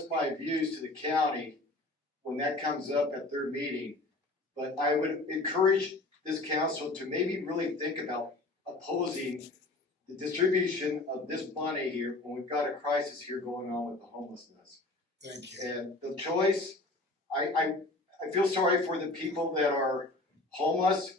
express my views to the county when that comes up at their meeting. But I would encourage this council to maybe really think about opposing the distribution of this money here when we've got a crisis here going on with the homelessness. Thank you. And the choice, I feel sorry for the people that are homeless,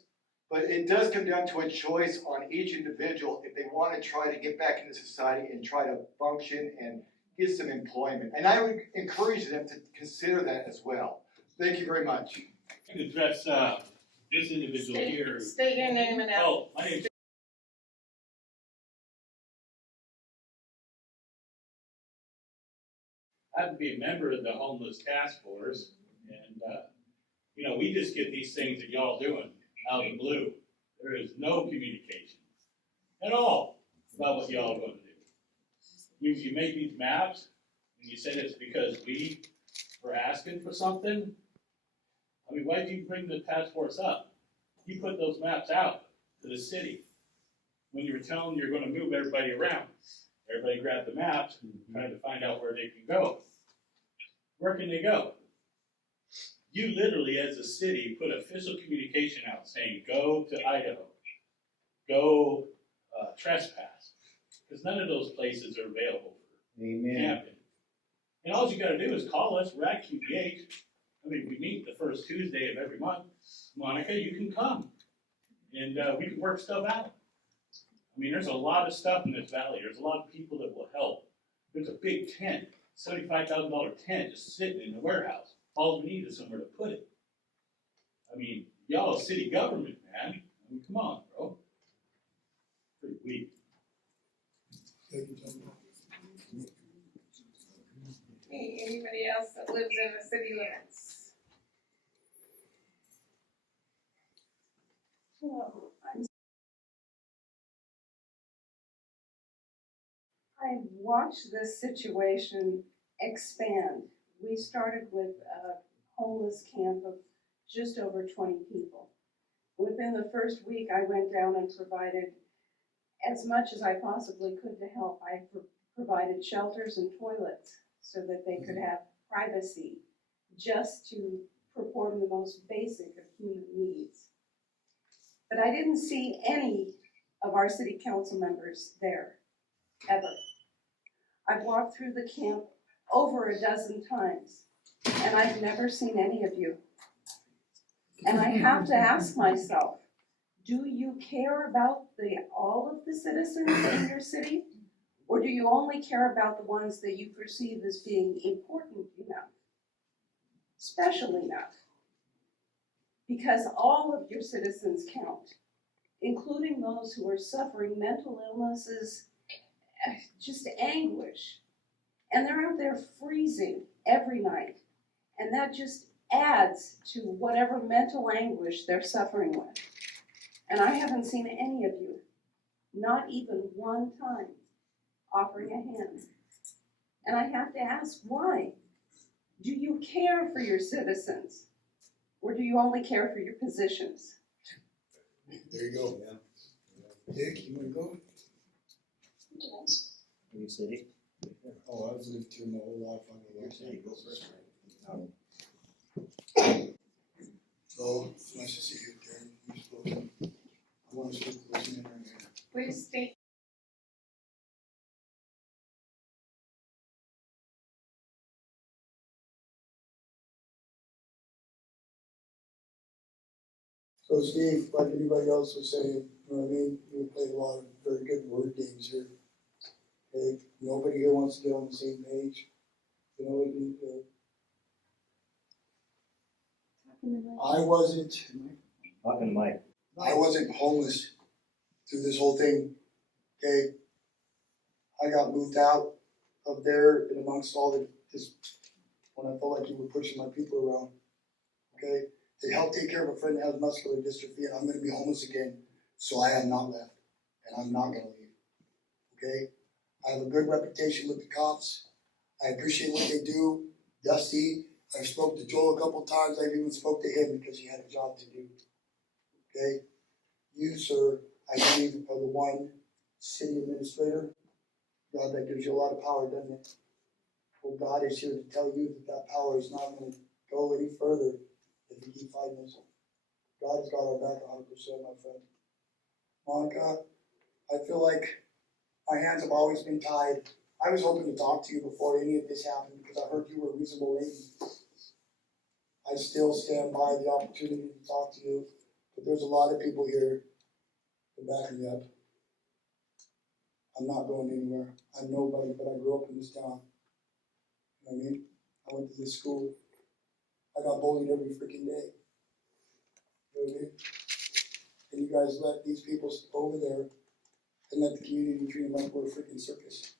but it does come down to a choice on each individual if they want to try to get back into society and try to function and get some employment. And I would encourage them to consider that as well. Thank you very much. I can address this individual here. State your name and address. Oh, my name's I happen to be a member of the homeless task force, and you know, we just get these things that y'all doing out of the blue. There is no communication at all about what y'all are going to do. You make these maps, and you said it's because we were asking for something. I mean, why did you bring the task force up? You put those maps out to the city when you were telling you're going to move everybody around. Everybody grabbed the maps, trying to find out where they can go. Where can they go? You literally, as a city, put official communication out saying, go to Idaho, go trespass, because none of those places are available for camping. And all you got to do is call us. We're at QPH. I mean, we meet the first Tuesday of every month. Monica, you can come, and we can work stuff out. I mean, there's a lot of stuff in this valley. There's a lot of people that will help. There's a big tent, $75,000 tent just sitting in the warehouse. All we need is somewhere to put it. I mean, y'all are city government, man. I mean, come on, bro. Pretty weak. Hey, anybody else that lives in the city limits? Hello, I've watched this situation expand. We started with a homeless camp of just over 20 people. Within the first week, I went down and provided as much as I possibly could to help. I provided shelters and toilets so that they could have privacy, just to perform the most basic of human needs. But I didn't see any of our city council members there, ever. I've walked through the camp over a dozen times, and I've never seen any of you. And I have to ask myself, do you care about all of the citizens in your city? Or do you only care about the ones that you perceive as being important enough, special enough? Because all of your citizens count, including those who are suffering mental illnesses, just anguish. And they're out there freezing every night. And that just adds to whatever mental anguish they're suffering with. And I haven't seen any of you, not even one time, offering a hand. And I have to ask, why? Do you care for your citizens? Or do you only care for your positions? There you go. Yeah. Dick, you want to go? New city. Oh, I've lived here my whole life. I know City, go first. So, it's nice to see you, Karen. You spoke. I want to speak to this man right here. Please state. So Steve, like anybody else was saying, you know what I mean, we played a lot of very good word games here. Okay, nobody here wants to get on the same page. You know, I wasn't Talking to Mike. homeless through this whole thing, okay? I got moved out of there and amongst all the, just when I felt like you were pushing my people around, okay? To help take care of a friend that has muscular dystrophy, and I'm gonna be homeless again, so I have not left, and I'm not gonna leave, okay? I have a good reputation with the cops. I appreciate what they do. Dusty, I spoke to Joel a couple times. I even spoke to him because he had a job to do. Okay? You, sir, I believe are the one city administrator. God, that gives you a lot of power, doesn't it? Well, God is here to tell you that that power is not gonna go any further if you keep fighting this. God has got our back 100%, my friend. Monica, I feel like my hands have always been tied. I was hoping to talk to you before any of this happened because I heard you were a reasonable lady. I still stand by the opportunity to talk to you, but there's a lot of people here to back me up. I'm not going anywhere. I'm nobody, but I grew up in this town. You know what I mean? I went to this school. I got bullied every freaking day. You know what I mean? And you guys let these people over there and let the community treat them like we're a freaking circus.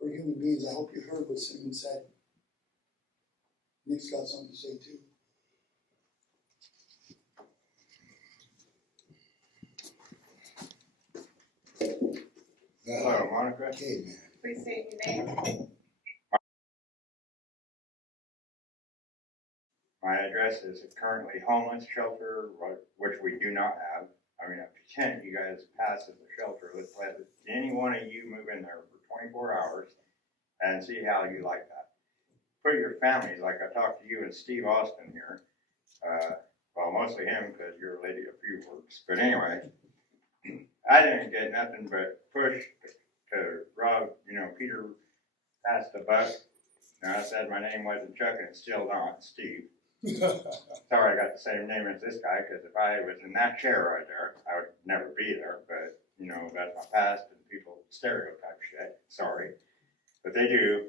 We're human beings. I hope you heard what Cinnamon said. Nick's got something to say too. Hello, Monica. Okay, man. Please state your name. My address is a currently homeless shelter, which we do not have. I mean, if you can, you guys pass as a shelter. Let's let any one of you move in there for 24 hours and see how you like that. Put your families, like I talked to you and Steve Austin here. Well, mostly him because you're a lady of few words. But anyway, I didn't get nothing but push to rob, Peter passed the buck. Now I said my name wasn't Chuck and it's still not, Steve. Sorry I got the same name as this guy, because if I was in that chair right there, I would never be there, but, that's my past and people stereotype shit, sorry. But they do.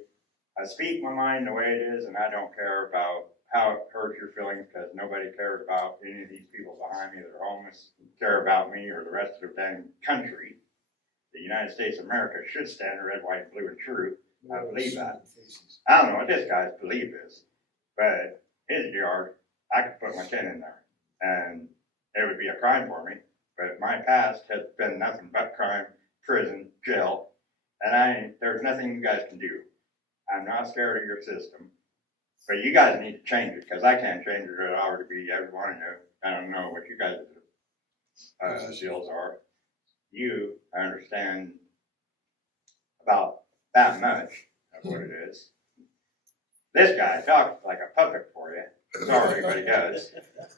I speak my mind the way it is, and I don't care about how it hurts your feelings, because nobody cares about any of these people behind me that are homeless, care about me or the rest of the damn country. The United States of America should stand red, white, blue, and true. I believe that. I don't know what this guy's belief is, but his yard, I could put my tent in there, and it would be a crime for me. But my past has been nothing but crime, prison, jail, and there's nothing you guys can do. I'm not scared of your system, but you guys need to change it, because I can't change it. It'll already be every one of you. I don't know what you guys' deals are. You, I understand about that much of what it is. This guy talks like a puppet for you. Sorry, but he does.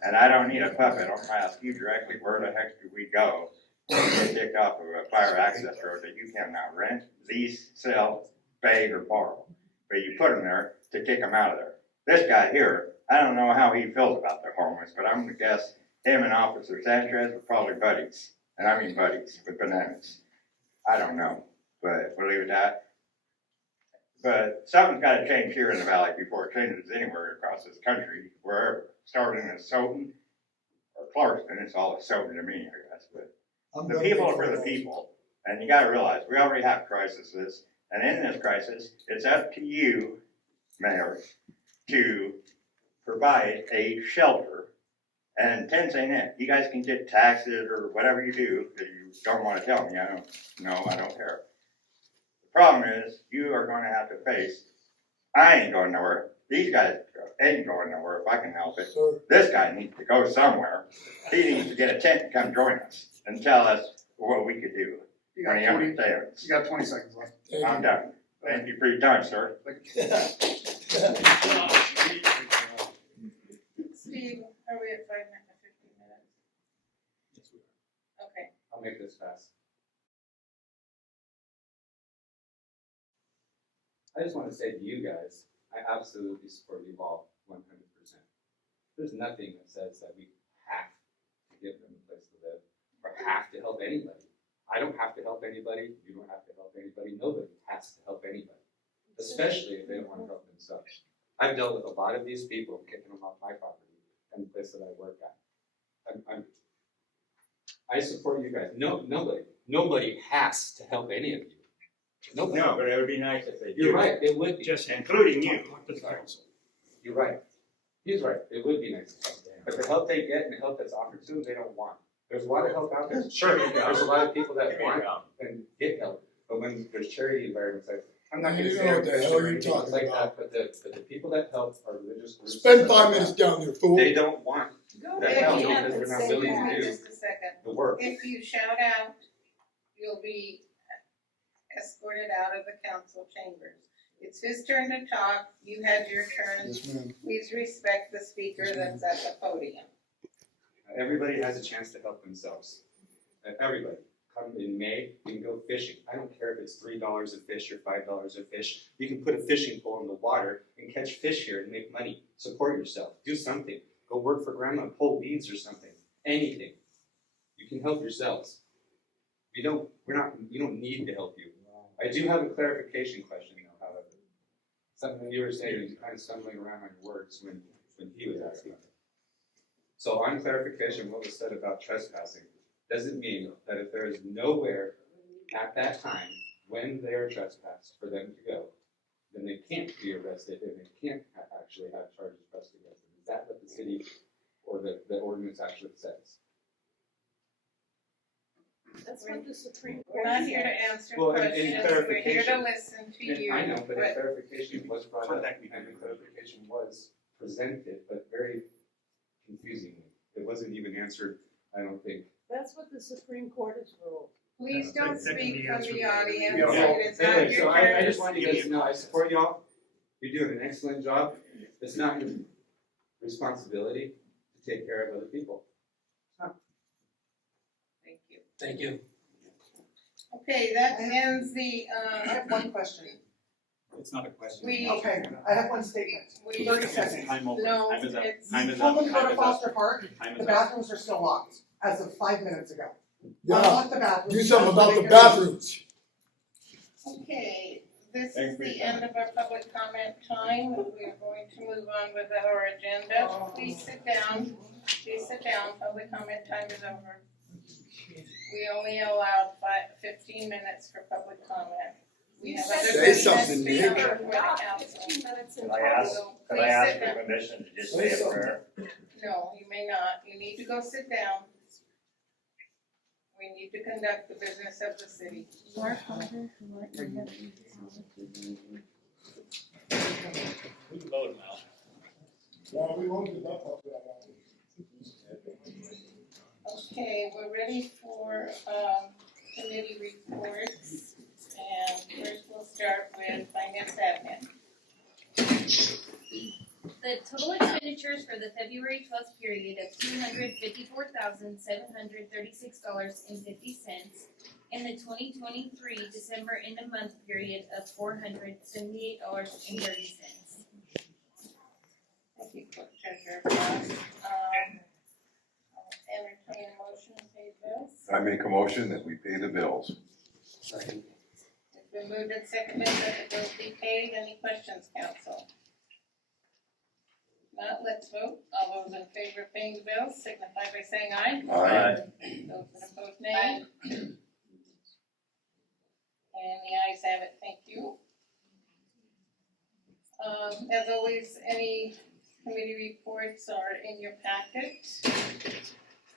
And I don't need a puppet. I'll ask you directly, where the heck do we go when we get kicked off of a fire access road that you cannot rent, lease, sell, beg, or borrow? But you put them there to kick them out of there. This guy here, I don't know how he feels about the homeless, but I'm going to guess him and Officer Sanchez were probably buddies. And I mean buddies with bananas. I don't know, but we'll leave it at that. But something's got to change here in the valley before it changes anywhere across this country, wherever. Starting in Soton or Clarkston, it's all a Soton to me, I guess. But the people are for the people, and you got to realize we already have crises, and in this crisis, it's up to you, Mayor, to provide a shelter. And tents ain't it. You guys can get taxes or whatever you do that you don't want to tell me. I don't care. The problem is, you are going to have to face, I ain't going nowhere. These guys ain't going nowhere if I can help it. Sir, This guy needs to go somewhere. He needs to get a tent and come join us and tell us what we could do when he understands. You got 20 seconds left. I'm done. Thank you for your time, sir. Steve, are we at 5 minutes, 15 minutes? Okay. I'll make this fast. I just want to say to you guys, I absolutely support you all 100%. There's nothing that says that we have to give them a place to live or have to help anybody. I don't have to help anybody. You don't have to help anybody. Nobody has to help anybody, especially if they don't want to help themselves. I've dealt with a lot of these people kicking them off my property and the place that I work at. I support you guys. Nobody has to help any of you. Nobody. No, but it would be nice if they do. You're right. It would be. Including you. You're right. He's right. It would be nice to help. But the help they get and the help that's offered to them, they don't want. There's a lot of help out there. Sure. There's a lot of people that want and get help. But when there's charity environments, like, I'm not going to You say know what the hell you're anything talking like about. that, but the people that help are religious groups. spend 5 minutes down there, fool. They don't want Go that ahead, help you because have they're to not say willing that. to do Just a second. the work. If you shout out, you'll be escorted out of the council chambers. It's his turn to talk, you had your turn, Yes, ma'am. please respect the speaker that's at the podium. Everybody has a chance to help themselves. Everybody. Come in May, you can go fishing. I don't care if it's $3 a fish or $5 a fish. You can put a fishing pole in the water and catch fish here and make money. Support yourself. Do something. Go work for grandma, pull weeds or something. Anything. You can help yourselves. You don't need to help you. I do have a clarification question though, however. Something you were saying, you kind of stumbling around on your words when he was asking. So on clarification, what was said about trespassing doesn't mean that if there is nowhere at that time when they are trespassed for them to go, then they can't be arrested and they can't actually have charges pressed against them. Is that what the city or the ordinance actually says? That's what the Supreme We're Court not here said. to answer Well, and questions, we're here to clarification. listen to And you. I know, but but- if clarification was brought up and the clarification was presented, but very confusingly. It wasn't even answered, I don't think. That's what the Supreme Court has ruled. Please don't That can speak be from answered the later. audience, Yeah. it is not Anyway, your so turn. I just wanted you guys to know, I support y'all. You're doing an excellent job. It's not your responsibility to take care of other people. Thank you. Thank you. Okay, that ends the, I have one question. It's not a question. We- Okay, I have one statement. we, 30 seconds. Time over. no, Time is up. it's, Time You is told up. them to go Time to is up. Foster Park, Time the is up. bathrooms are still locked, as of 5 minutes ago. I Yeah, want the bathrooms. do something about the They can- bathrooms. okay, this Thanks is for your the end of our public comment time, we are going to move on with our agenda. Please sit down, public comment time is over. We only allowed 15 minutes for public comment. We have other Say business something, Nick. before the council. Could I ask, So could please I ask sit for down. permission to just Say say a something. prayer? No, you may not, you need to go sit down. We need to conduct the business of the city. We can vote them out. Yeah, we won't give up on that. Okay, we're ready for, committee reports, and first we'll start with finance admin. The total expenditures for the February 12th period of $254,736.50 and the 2023 December end of month period of $478.30. Thank you, Clerk Treasurer Frost. I'll entertain a motion to pay bills. I make a motion that we pay the bills. Second. It's been moved and seconded that the bills be paid. Any questions, council? Not, let's vote. All those in favor of paying the bills signify by saying aye. Aye. Those that oppose nay. And the ayes have it, thank you. As always, any committee reports are in your packet.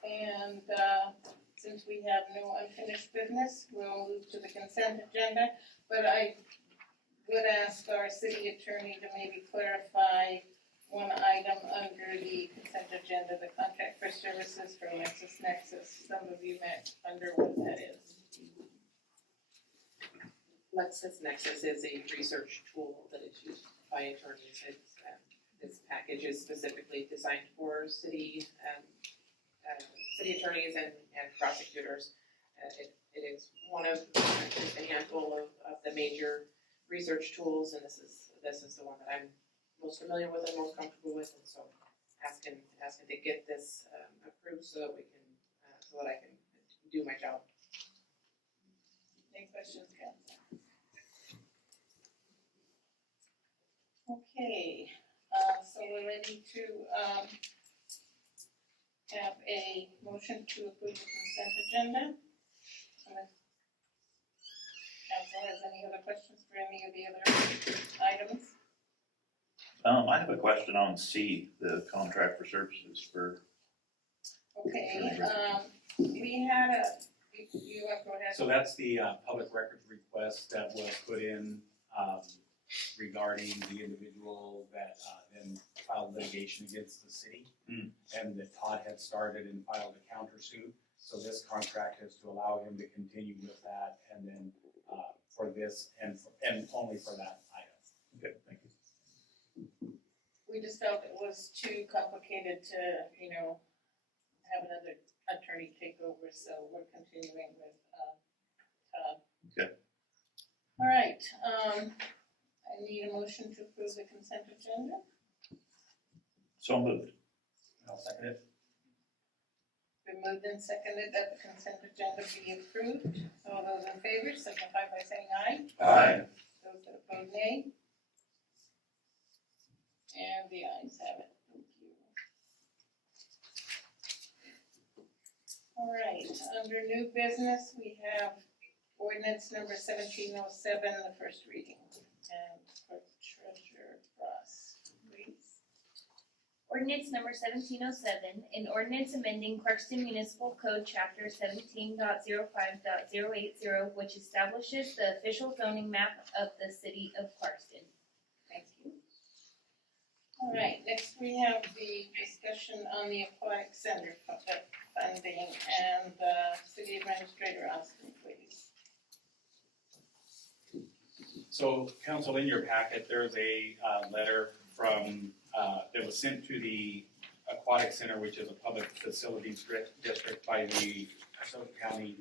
And, since we have no unfinished business, we'll move to the consent agenda. But I would ask our city attorney to maybe clarify one item under the consent agenda, the contract for services for LexisNexis. Some of you might wonder what that is. LexisNexis is a research tool that is used by attorneys. This package is specifically designed for city attorneys and prosecutors. It is one of just a handful of the major research tools, and this is the one that I'm most familiar with and most comfortable with, and so asking to get this approved so that I can do my job. Any questions, council? Okay, so we're ready to, have a motion to approve the consent agenda. Unless council has any other questions for any of the other items? I have a question on C, the contract for services for. Okay, we had you want to go ahead? So that's the public records request that was put in regarding the individual that then filed litigation against the city. And that Todd had started and filed a countersuit. So this contract is to allow him to continue with that and then for this and only for that item. Okay, thank you. We just felt it was too complicated to, have another attorney take over, so we're continuing with, Todd. Okay. All right, I need a motion to approve the consent agenda. So moved. I'll second it. Been moved and seconded that the consent agenda be approved. All those in favor signify by saying aye. Aye. Those that oppose nay. And the ayes have it. Thank you. All right, under new business, we have ordinance number 1707, the first reading. And Clerk Treasurer Ross, please. Ordinance number 1707, an ordinance amending Clarkston Municipal Code Chapter 17.05.080, which establishes the official zoning map of the city of Clarkston. Thank you. All right, next we have the discussion on the Aquatic Center funding, and City Administrator Austin, please. So, council, in your packet, there's a letter from, that was sent to the Aquatic Center, which is a public facilities district by the Suffolk County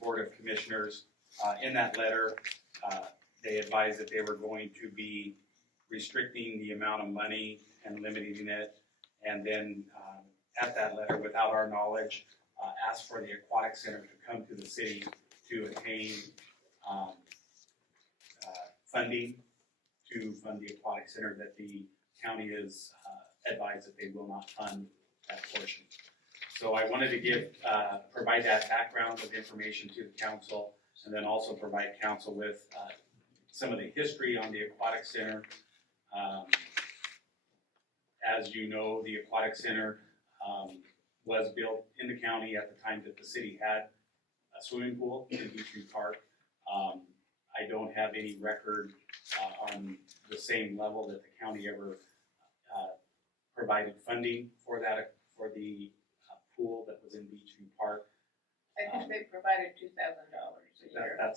Board of Commissioners. In that letter, they advised that they were going to be restricting the amount of money and limiting it. And then at that letter, without our knowledge, asked for the Aquatic Center to come to the city to attain funding to fund the Aquatic Center, that the county is advised that they will not fund that portion. So I wanted to provide that background of information to the council, and then also provide council with some of the history on the Aquatic Center. As you know, the Aquatic Center was built in the county at the time that the city had a swimming pool in Beechview Park. I don't have any record on the same level that the county ever provided funding for that, for the pool that was in Beechview Park. I think they provided $2,000 a year. That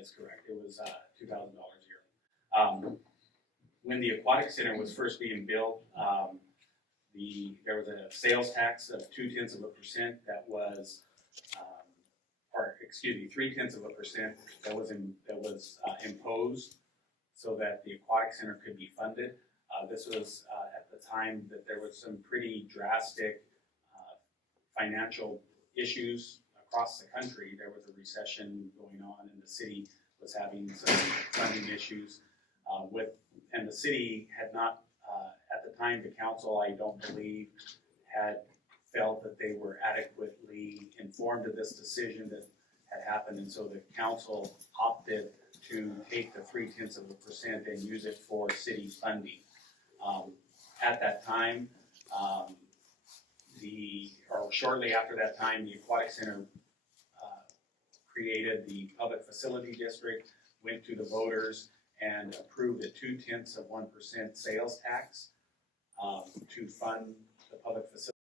is correct. It was $2,000 a year. When the Aquatic Center was first being built, there was a sales tax of 0.2% that was, 0.3% that was imposed so that the Aquatic Center could be funded. This was at the time that there was some pretty drastic financial issues across the country. There was a recession going on, and the city was having some funding issues and the city had not, at the time, the council, I don't believe, had felt that they were adequately informed of this decision that had happened, and so the council opted to take the 0.3% and use it for city funding. At that time, shortly after that time, the Aquatic Center created the Public Facility District, went to the voters and approved a 0.2% sales tax to fund the public facility.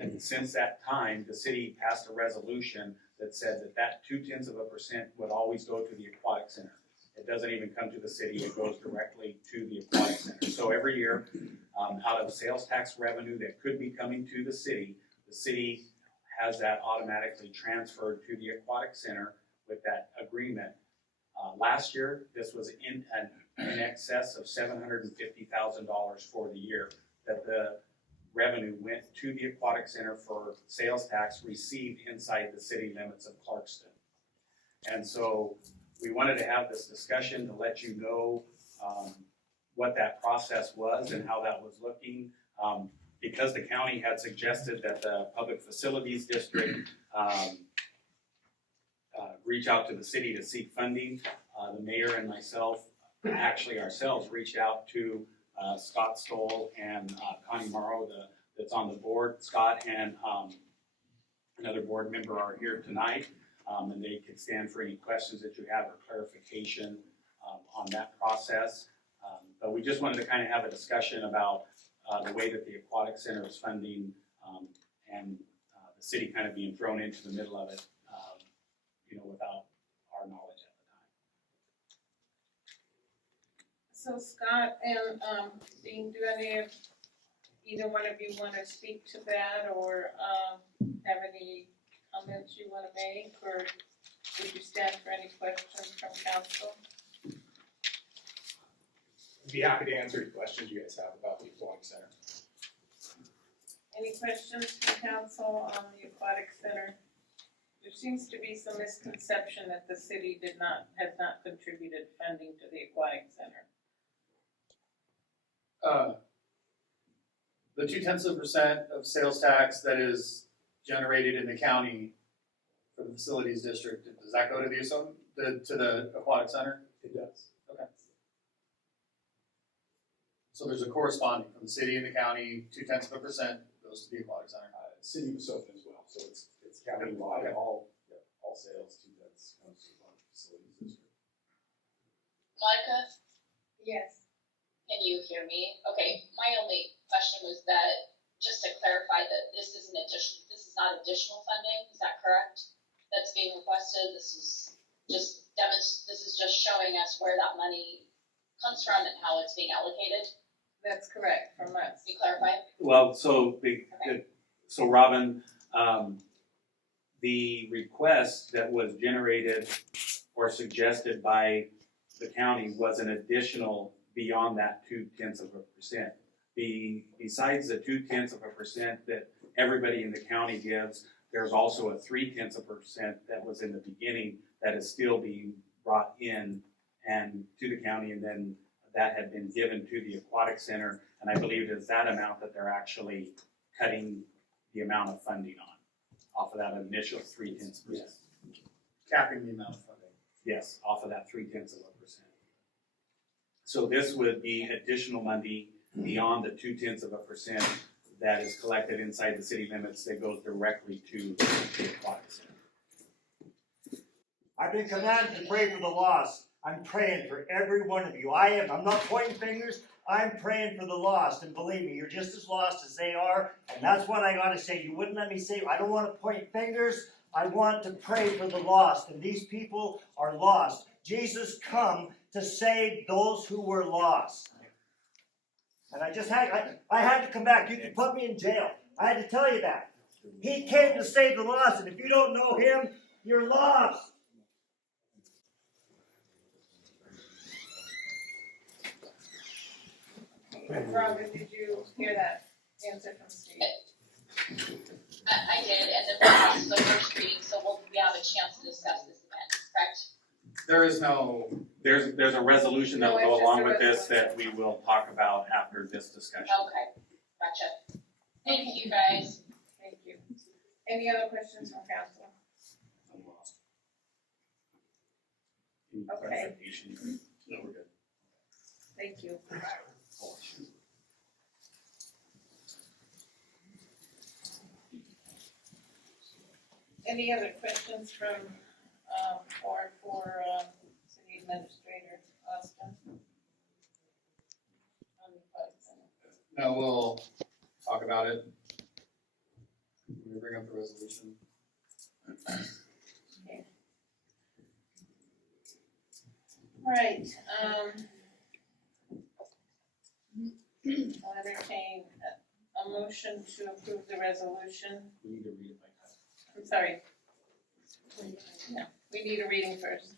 And since that time, the city passed a resolution that said that 0.2% would always go to the Aquatic Center. It doesn't even come to the city, it goes directly to the Aquatic Center. So every year, out of sales tax revenue that could be coming to the city has that automatically transferred to the Aquatic Center with that agreement. Last year, this was in excess of $750,000 for the year that the revenue went to the Aquatic Center for sales tax received inside the city limits of Clarkston. And so we wanted to have this discussion to let you know what that process was and how that was looking. Because the county had suggested that the Public Facilities District reach out to the city to seek funding, the mayor and myself, actually ourselves, reached out to Scott Stoll and Connie Morrow, that's on the board. Scott and another board member are here tonight, and they could stand for any questions that you have or clarification on that process. But we just wanted to kind of have a discussion about the way that the Aquatic Center is funding and the city kind of being thrown into the middle of it, without our knowledge at the time. So Scott and, Dean, do either one of you wanna speak to that or, have any comments you wanna make, or would you stand for any questions from council? I'd be happy to answer any questions you guys have about the Aquatic Center. Any questions from council on the Aquatic Center? There seems to be some misconception that the city has not contributed funding to the Aquatic Center. The 0.2% of sales tax that is generated in the county for the facilities district, does that go to the Aquatic Center? It does. Okay. So there's a corresponding from the city and the county, 0.2% goes to the Aquatic Center. City of Southampton as well, so it's county-wide, Okay. all sales, 2/10 comes to the facilities district. Monica, Yes. can you hear me? Okay, my only question was that, just to clarify that this is not additional funding, is that correct? That's being requested, this is just showing us where that money comes from and how it's being allocated, That's correct, from us. can you clarify? Well, so Robin, the request that was generated or suggested by the county was an additional beyond that 0.2%. Besides the 0.2% that everybody in the county gives, there's also a 0.3% that was in the beginning that is still being brought in and to the county, and then that had been given to the Aquatic Center, and I believe it is that amount that they're actually cutting the amount of funding on, off of that initial 0.3%. Capping the amount of funding. Yes, off of that 0.3%. So this would be additional money beyond the 0.2% that is collected inside the city limits that goes directly to the Aquatic Center. I've been commanded to pray for the lost. I'm praying for every one of you. I'm not pointing fingers. I'm praying for the lost. And believe me, you're just as lost as they are. And that's what I gotta say. You wouldn't let me say, I don't want to point fingers. I want to pray for the lost. And these people are lost. Jesus come to save those who were lost. And I had to come back. You could put me in jail. I had to tell you that. He came to save the lost. And if you don't know him, you're lost. Robin, did you hear that answer from Steve? I did, and then this is the first reading, so we have a chance to discuss this event, correct? There is no, There's a resolution that will No, it's go just along a with this resolution. that we will talk about after this discussion. Okay, gotcha. Thank you, guys. Thank you. Any other questions from council? I'm lost. Any Okay. clarification? No, we're good. Thank you. Any other questions from, for City Administrator Austin? On the Aquatic Center? no, we'll talk about it. When we bring up the resolution. Right, I'll entertain a motion to approve the resolution. We need to read it by title. I'm sorry. No, we need a reading first.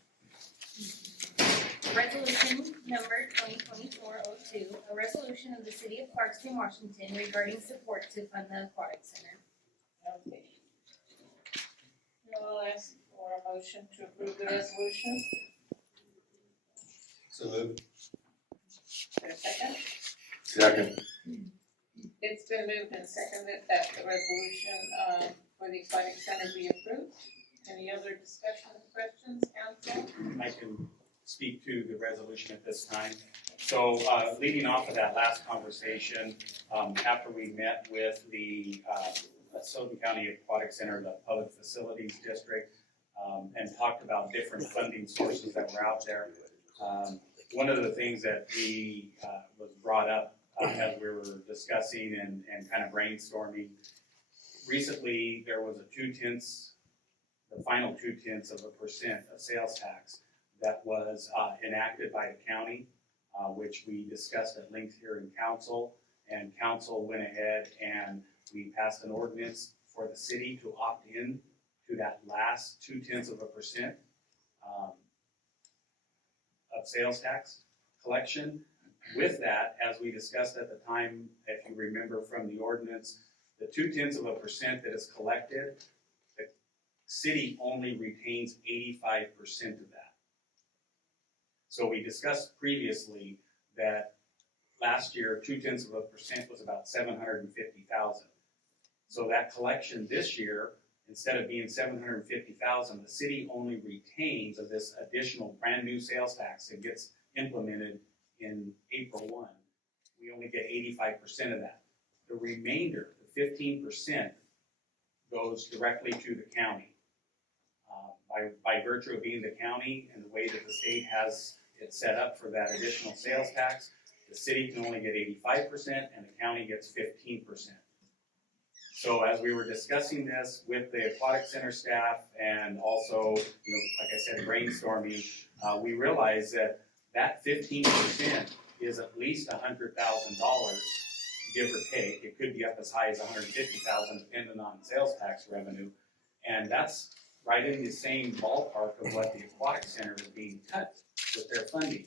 Resolution number 2024-02, a resolution of the City of Clarkston, Washington regarding support to fund the Aquatic Center. Okay. I'll ask for a motion to approve the resolution. So moved. Is there a second? Second. It's been moved and seconded that the resolution for the Aquatic Center be approved. Any other discussion or questions, council? I can speak to the resolution at this time. So, leading off of that last conversation, after we met with the Southern County Aquatic Center, the Public Facilities District, and talked about different funding sources that were out there. One of the things that was brought up as we were discussing and kind of brainstorming, recently there was the final 0.2% of sales tax that was enacted by the county which we discussed at length here in council. And council went ahead and we passed an ordinance for the city to opt in to that last 0.2% of sales tax collection. With that, as we discussed at the time, if you remember from the ordinance, the 0.2% that is collected, the city only retains 85% of that. So we discussed previously that last year, 0.2% was about 750,000. So that collection this year, instead of being 750,000, the city only retains of this additional brand new sales tax that gets implemented in April 1. We only get 85% of that. The remainder, the 15%, goes directly to the county. By virtue of being the county and the way that the state has it set up for that additional sales tax, the city can only get 85% and the county gets 15%. So as we were discussing this with the Aquatic Center staff and also, like I said, brainstorming, we realized that 15% is at least $100,000, give or take. It could be up as high as $150,000 depending on sales tax revenue. And that's right in the same ballpark of what the Aquatic Center is being cut with their funding.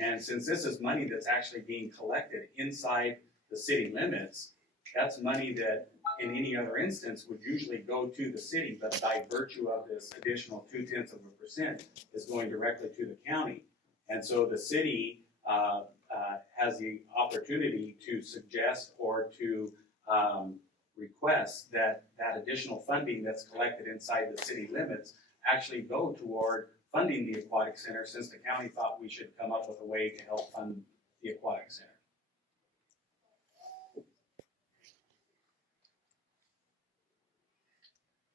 And since this is money that's actually being collected inside the city limits, that's money that in any other instance would usually go to the city, but by virtue of this additional 0.2% is going directly to the county. And so the city has the opportunity to suggest or to request that that additional funding that's collected inside the city limits actually go toward funding the Aquatic Center, since the county thought we should come up with a way to help fund the Aquatic Center.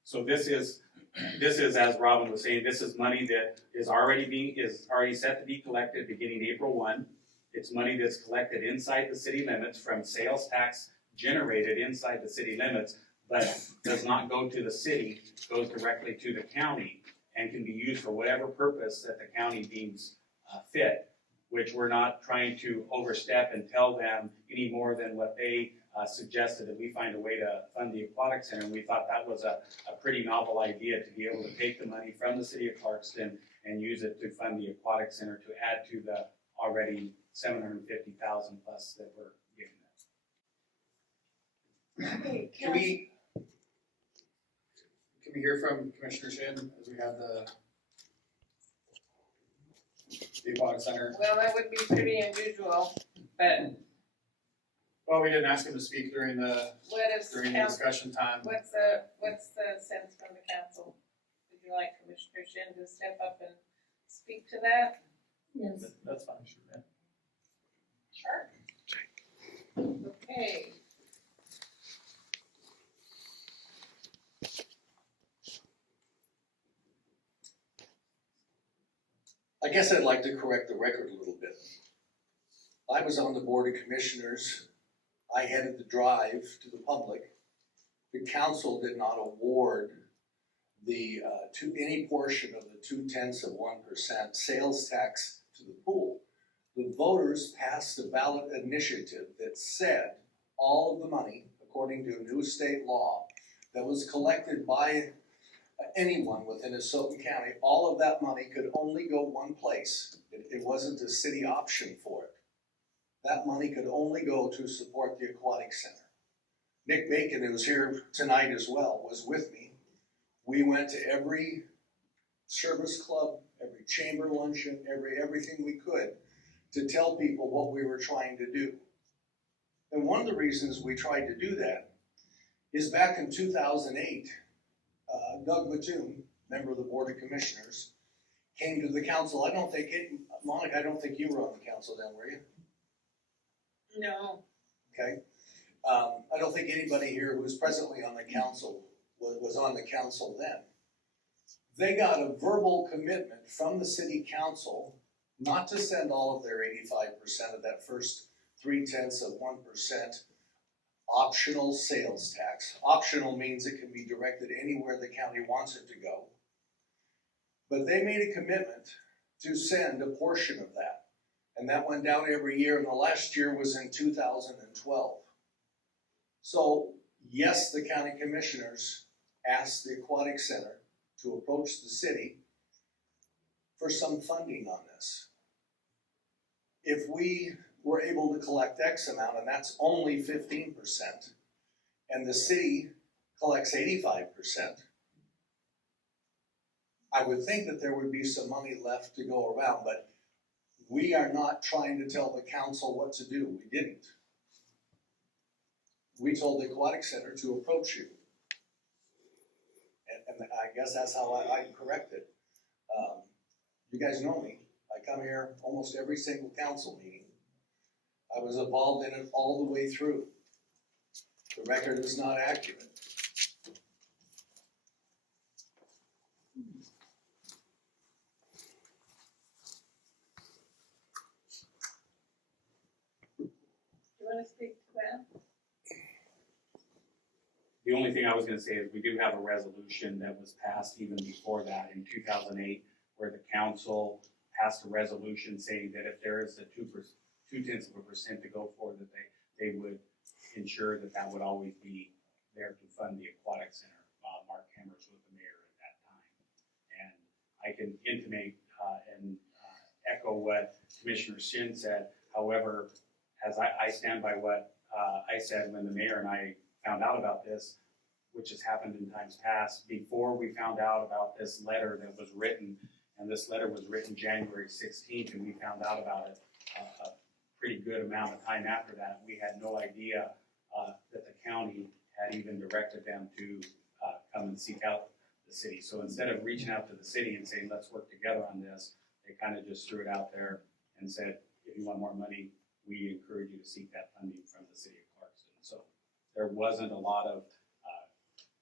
So this is, as Robin was saying, this is money that is already set to be collected beginning April 1. It's money that's collected inside the city limits from sales tax generated inside the city limits, but does not go to the city, goes directly to the county and can be used for whatever purpose that the county deems fit, which we're not trying to overstep and tell them any more than what they suggested, that we find a way to fund the Aquatic Center. And we thought that was a pretty novel idea, to be able to take the money from the city of Clarkston and use it to fund the Aquatic Center, to add to the already 750,000 plus that we're giving them. Okay, Can we hear from Commissioner Shin as we have the Aquatic Center? Well, that would be pretty unusual, but Well, we didn't ask him to speak during the during the discussion time. what's the sense from the council? Would you like Commissioner Shin to step up and speak to that? yes. That's fine, sure, yeah. Sure. Okay. I guess I'd like to correct the record a little bit. I was on the Board of Commissioners. I headed the drive to the public. The council did not award the to any portion of the 0.2% sales tax to the pool. The voters passed a ballot initiative that said all of the money, according to a new state law, that was collected by anyone within Asokan County, all of that money could only go one place. It wasn't a city option for it. That money could only go to support the Aquatic Center. Nick Bacon, who was here tonight as well, was with me. We went to every service club, every chamber luncheon, everything we could to tell people what we were trying to do. And one of the reasons we tried to do that is back in 2008, Doug Mattoon, member of the Board of Commissioners, came to the council. Monica, I don't think you were on the council then, were you? No. Okay. I don't think anybody here who's presently on the council was on the council then. They got a verbal commitment from the city council not to send all of their 85% of that first 0.3% optional sales tax. Optional means it can be directed anywhere the county wants it to go. But they made a commitment to send a portion of that. And that went down every year, and the last year was in 2012. So, yes, the county commissioners asked the Aquatic Center to approach the city for some funding on this. If we were able to collect X amount, and that's only 15%, and the city collects 85%, I would think that there would be some money left to go around, but we are not trying to tell the council what to do. We didn't. We told the Aquatic Center to approach you. And I guess that's how I correct it. You guys know me. I come here almost every single council meeting. I was involved in it all the way through. The record is not accurate. Do you wanna speak to that? The only thing I was gonna say is we do have a resolution that was passed even before that in 2008, where the council passed a resolution saying that if there is a 0.2% to go for, that they would ensure that that would always be there to fund the Aquatic Center. Mark Hammers was the mayor at that time. And I can intimate and echo what Commissioner Shin said. However, as I stand by what I said when the mayor and I found out about this, which has happened in times past, before we found out about this letter that was written, and this letter was written January 16th, and we found out about it a pretty good amount of time after that. We had no idea that the county had even directed them to come and seek out the city. So instead of reaching out to the city and saying, let's work together on this, they kind of just threw it out there and said, if you want more money, we encourage you to seek that funding from the city of Clarkston. So there wasn't a lot of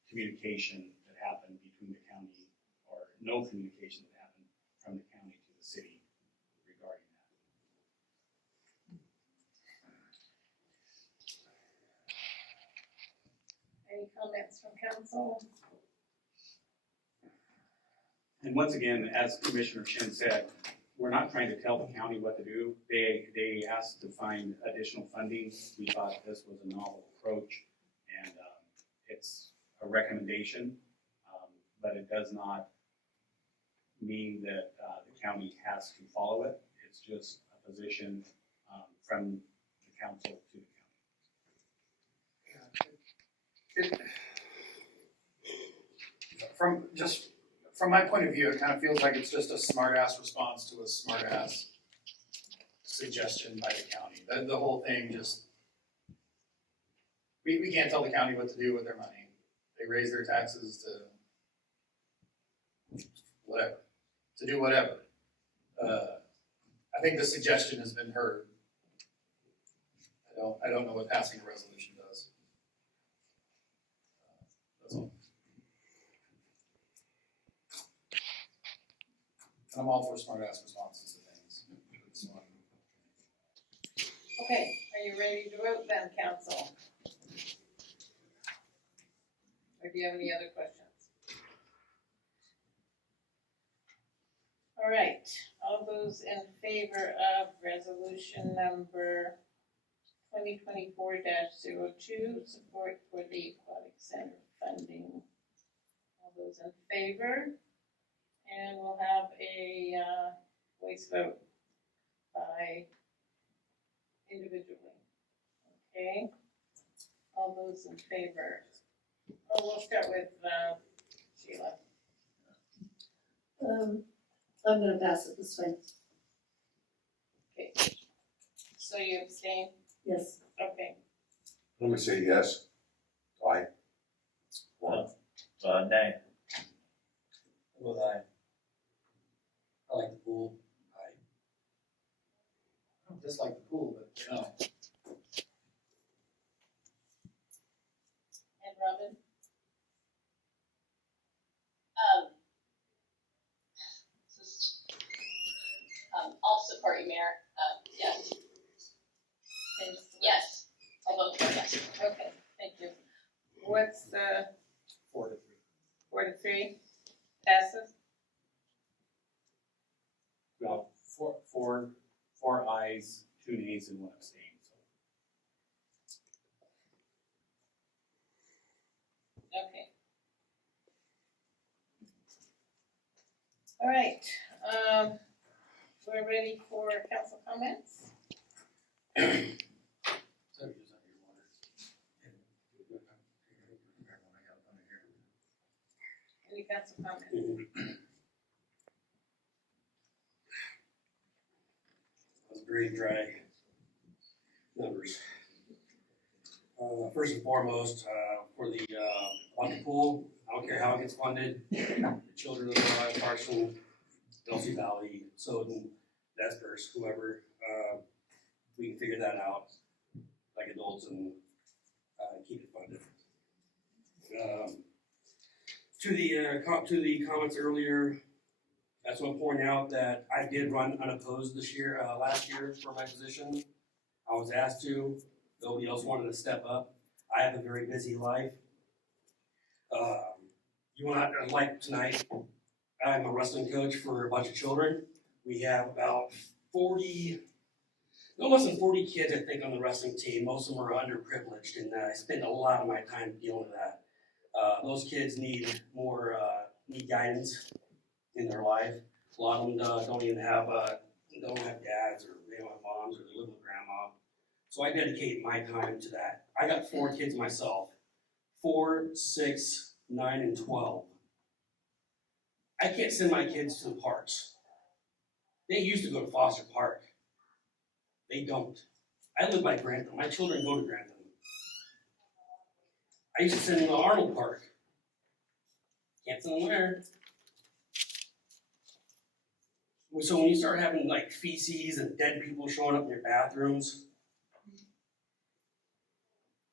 communication that happened between the county, or no communication that happened from the county to the city regarding that. Any comments from council? And once again, as Commissioner Shin said, we're not trying to tell the county what to do. They asked to find additional funding. We thought this was a novel approach, and it's a recommendation, but it does not mean that the county has to follow it. It's just a position from the council to the county. From my point of view, it kind of feels like it's just a smart-ass response to a smart-ass suggestion by the county. The whole thing just, we can't tell the county what to do with their money. They raise their taxes to whatever, to do whatever. I think the suggestion has been heard. I don't know what passing a resolution does. That's all. And I'm all for smart-ass responses to things. This one. Okay, are you ready to vote then, council? Or do you have any other questions? All right, all those in favor of resolution number 2024-02, support for the Aquatic Center funding. All those in favor? And we'll have a voice vote by individually. Okay, all those in favor? Oh, we'll start with Sheila. I'm gonna pass it this way. Okay, so you abstain? Yes. Okay, Let me say yes. Aye. Nay. Well, I like the pool. I don't dislike the pool, but no. and Robin? I'll support you, Mayor. Yes. Yes. I'll vote for yes. Okay, thank you. What's the 4-3. 4-3? Passes? Well, four 4 ayes, 2 nays, and 1 abstain, so. Okay. All right, we're ready for council comments. Any council comments? That's very dry numbers. First and foremost, for the bucket pool, I don't care how it gets funded, the children of Clarkston, Delsey Valley, Soden, Nespers, whoever, we can figure that out like adults and keep it funded. To the comments earlier, I just want to point out that I did run unopposed this year, last year for my position. I was asked to, nobody else wanted to step up. I have a very busy life. Like tonight, I'm a wrestling coach for a bunch of children. We have about 40, no less than 40 kids, I think, on the wrestling team. Most of them are underprivileged, and I spend a lot of my time dealing with that. Those kids need more, need guidance in their life. A lot of them don't have dads, or they don't have moms, or they live with grandma. So I dedicate my time to that. I got 4 kids myself, 4, 6, 9, and 12. I can't send my kids to the parks. They used to go to Foster Park. They don't. I live by Grantham. My children go to Grantham. I used to send them to Arnold Park. Can't send them there. So when you start having like feces and dead people showing up in your bathrooms,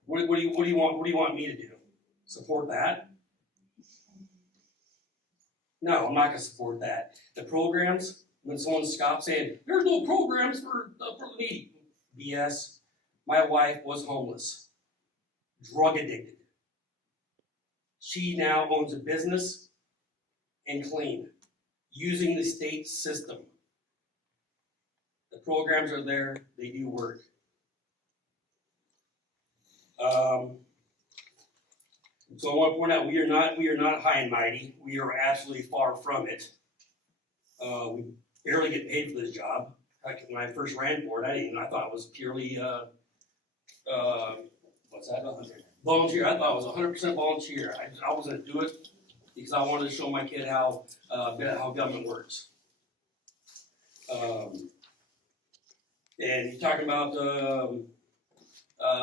what do you want me to do? Support that? No, I'm not going to support that. The programs, when someone stops saying, there's no programs for the needy. BS. My wife was homeless, drug addicted. She now owns a business and clean, using the state system. The programs are there, they do work. So I want to point out, we are not high and mighty. We are absolutely far from it. We barely get paid for this job. Like when I first ran for it, I thought it was purely volunteer. I thought it was 100% volunteer. I was going to do it because I wanted to show my kid how government works. And you're talking about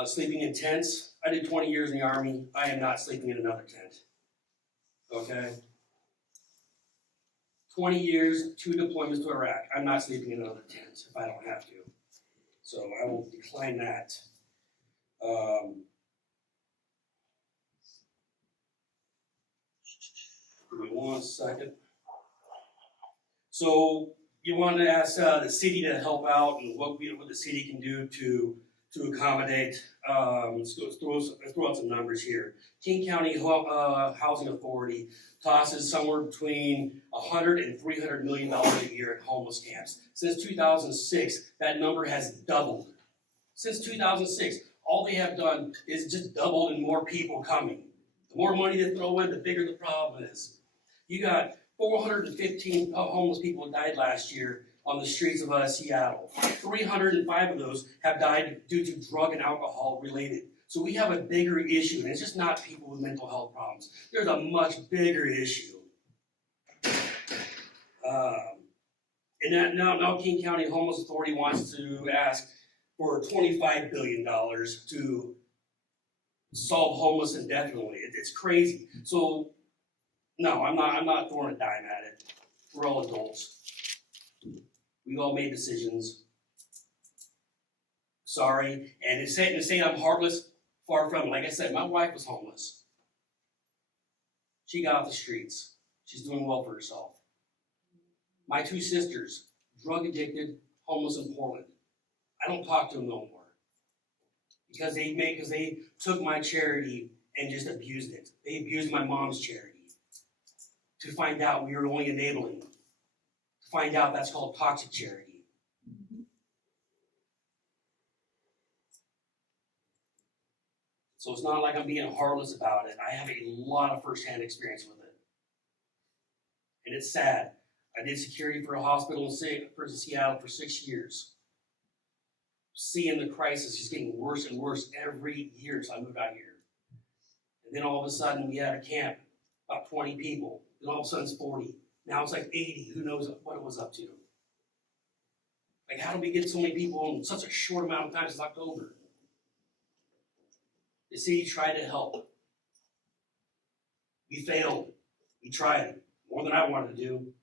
sleeping in tents. I did 20 years in the Army. I am not sleeping in another tent. Okay? 20 years, 2 deployments to Iraq. I'm not sleeping in another tent if I don't have to. So I will decline that. Give me 1 second. So you wanted to ask the city to help out and what the city can do to accommodate. Let's throw out some numbers here. King County Housing Authority tosses somewhere between $100 and $300 million a year at homeless camps. Since 2006, that number has doubled. Since 2006, all they have done is just doubled and more people coming. The more money they throw in, the bigger the problem is. You got 415 homeless people died last year on the streets of Seattle. 305 of those have died due to drug and alcohol related. So we have a bigger issue, and it's just not people with mental health problems. There's a much bigger issue. And that now King County Homeless Authority wants to ask for $25 billion to solve homeless indefinitely. It's crazy. So no, I'm not throwing a dime at it. We're all adults. We all made decisions. Sorry. And to say I'm heartless, far from it. Like I said, my wife was homeless. She got off the streets. She's doing well for herself. My 2 sisters, drug addicted, homeless in Portland. I don't talk to them no more. Because they took my charity and just abused it. They abused my mom's charity. To find out we were only enabling. To find out that's called toxic charity. So it's not like I'm being heartless about it. I have a lot of firsthand experience with it. And it's sad. I did security for a hospital in Seattle for 6 years. Seeing the crisis just getting worse and worse every year, so I moved out here. And then all of a sudden we had a camp, about 20 people. Then all of a sudden it's 40. Now it's like 80. Who knows what it was up to? Like, how do we get so many people in such a short amount of time since October? The city tried to help. We failed. We tried. More than I wanted to do,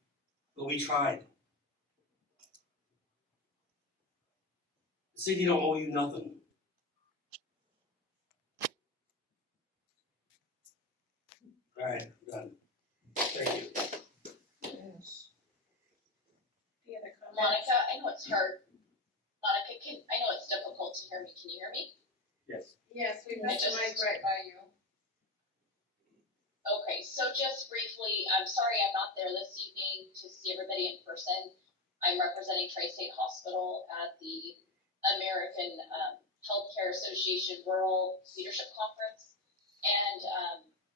but we tried. The city don't owe you nothing. All right, I'm done. Thank you. Monica, I know it's hard. Monica, I know it's difficult to hear me. Can you hear me? Yes. Yes, we missed the mic right by you. Okay, so just briefly, I'm sorry I'm not there this evening to see everybody in person. I'm representing Tri-State Hospital at the American Healthcare Association Rural Leadership Conference. And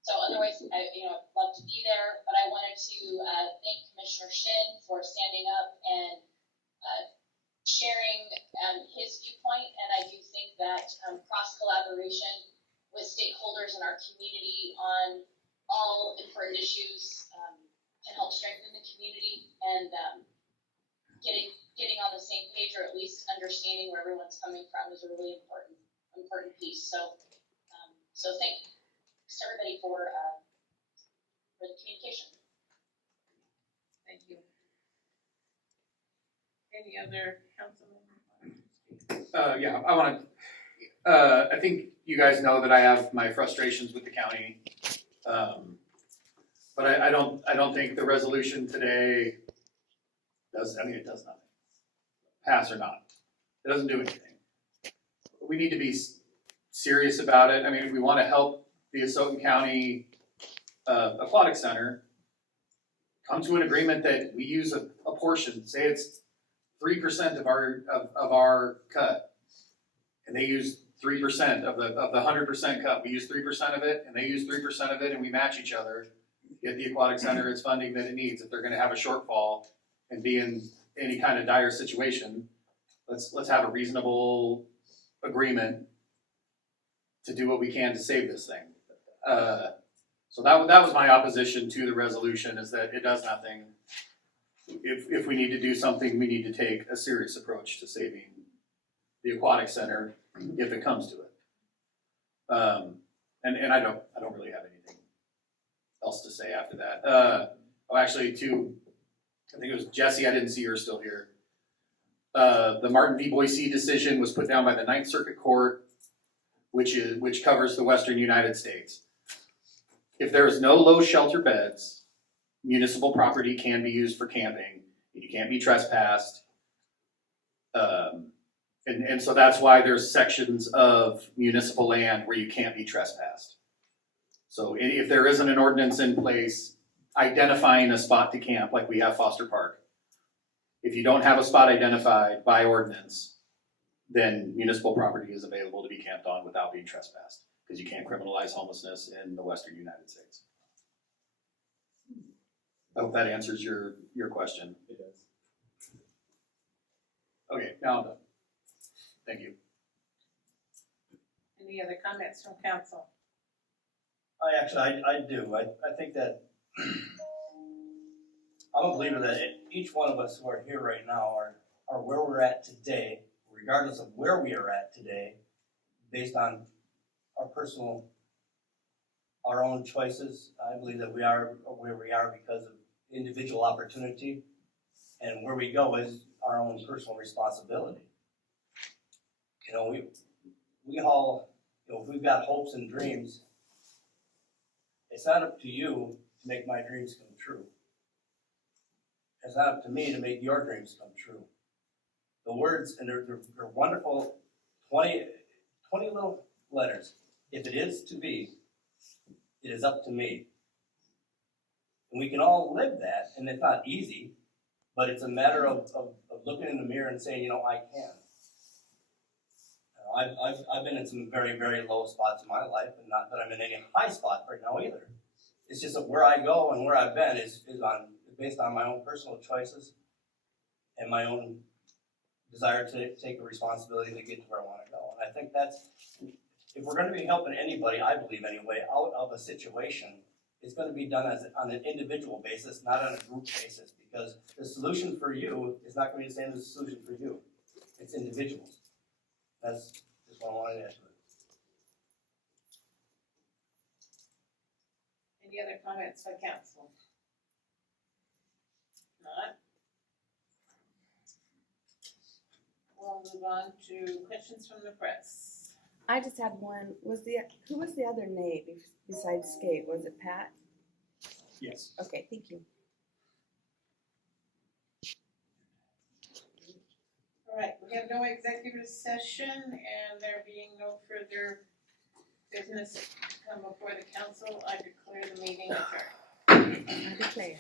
so otherwise, I'd love to be there, but I wanted to thank Commissioner Shin for standing up and sharing his viewpoint. And I do think that cross-collaboration with stakeholders in our community on all important issues can help strengthen the community, and getting on the same page, or at least understanding where everyone's coming from, is a really important piece. So thanks to everybody for the communication. Thank you. Any other council members? Yeah, I think you guys know that I have my frustrations with the county. But I don't think the resolution today it does nothing. Pass or not. It doesn't do anything. We need to be serious about it. I mean, if we want to help the Asokan County Aquatic Center, come to an agreement that we use a portion, say it's 3% of our cut, and they use 3% of the 100% cut. We use 3% of it, and they use 3% of it, and we match each other. Get the aquatic center its funding that it needs. If they're going to have a shortfall and be in any kind of dire situation, let's have a reasonable agreement to do what we can to save this thing. So that was my opposition to the resolution, is that it does nothing. If we need to do something, we need to take a serious approach to saving the aquatic center if it comes to it. And I don't really have anything else to say after that. Actually, I think it was Jesse, I didn't see her still here. The Martin v. Boise decision was put down by the Ninth Circuit Court, which covers the Western United States. If there is no low shelter beds, municipal property can be used for camping. You can't be trespassed. And so that's why there's sections of municipal land where you can't be trespassed. So if there isn't an ordinance in place identifying a spot to camp, like we have Foster Park, if you don't have a spot identified by ordinance, then municipal property is available to be camped on without being trespassed, because you can't criminalize homelessness in the Western United States. I hope that answers your question. It does. Okay, now I'm done. Thank you. Any other comments from council? I do. I think that I'm a believer that each one of us who are here right now are where we're at today, regardless of where we are at today, based on our own choices. I believe that we are where we are because of individual opportunity, and where we go is our own personal responsibility. We all, if we've got hopes and dreams, it's not up to you to make my dreams come true. It's not up to me to make your dreams come true. The words, and they're wonderful, 20 little letters. If it is to be, it is up to me. And we can all live that, and it's not easy, but it's a matter of looking in the mirror and saying, I can. I've been in some very, very low spots in my life, and not that I'm in any high spot right now either. It's just that where I go and where I've been is based on my own personal choices and my own desire to take a responsibility to get to where I wanna go. And I think that's, if we're gonna be helping anybody, I believe anyway, out of a situation, it's gonna be done on an individual basis, not on a group basis, because the solution for you is not gonna be the same as the solution for you. It's individuals. That's just what I wanted to add to it. Any other comments by council? Not? We'll move on to questions from the press. I just had one. Who was the other Nate besides Skate? Was it Pat? Yes. Okay, thank you. All right, we have no executive session, and there being no further business to come before the council, I declare the meeting adjourned. I declare.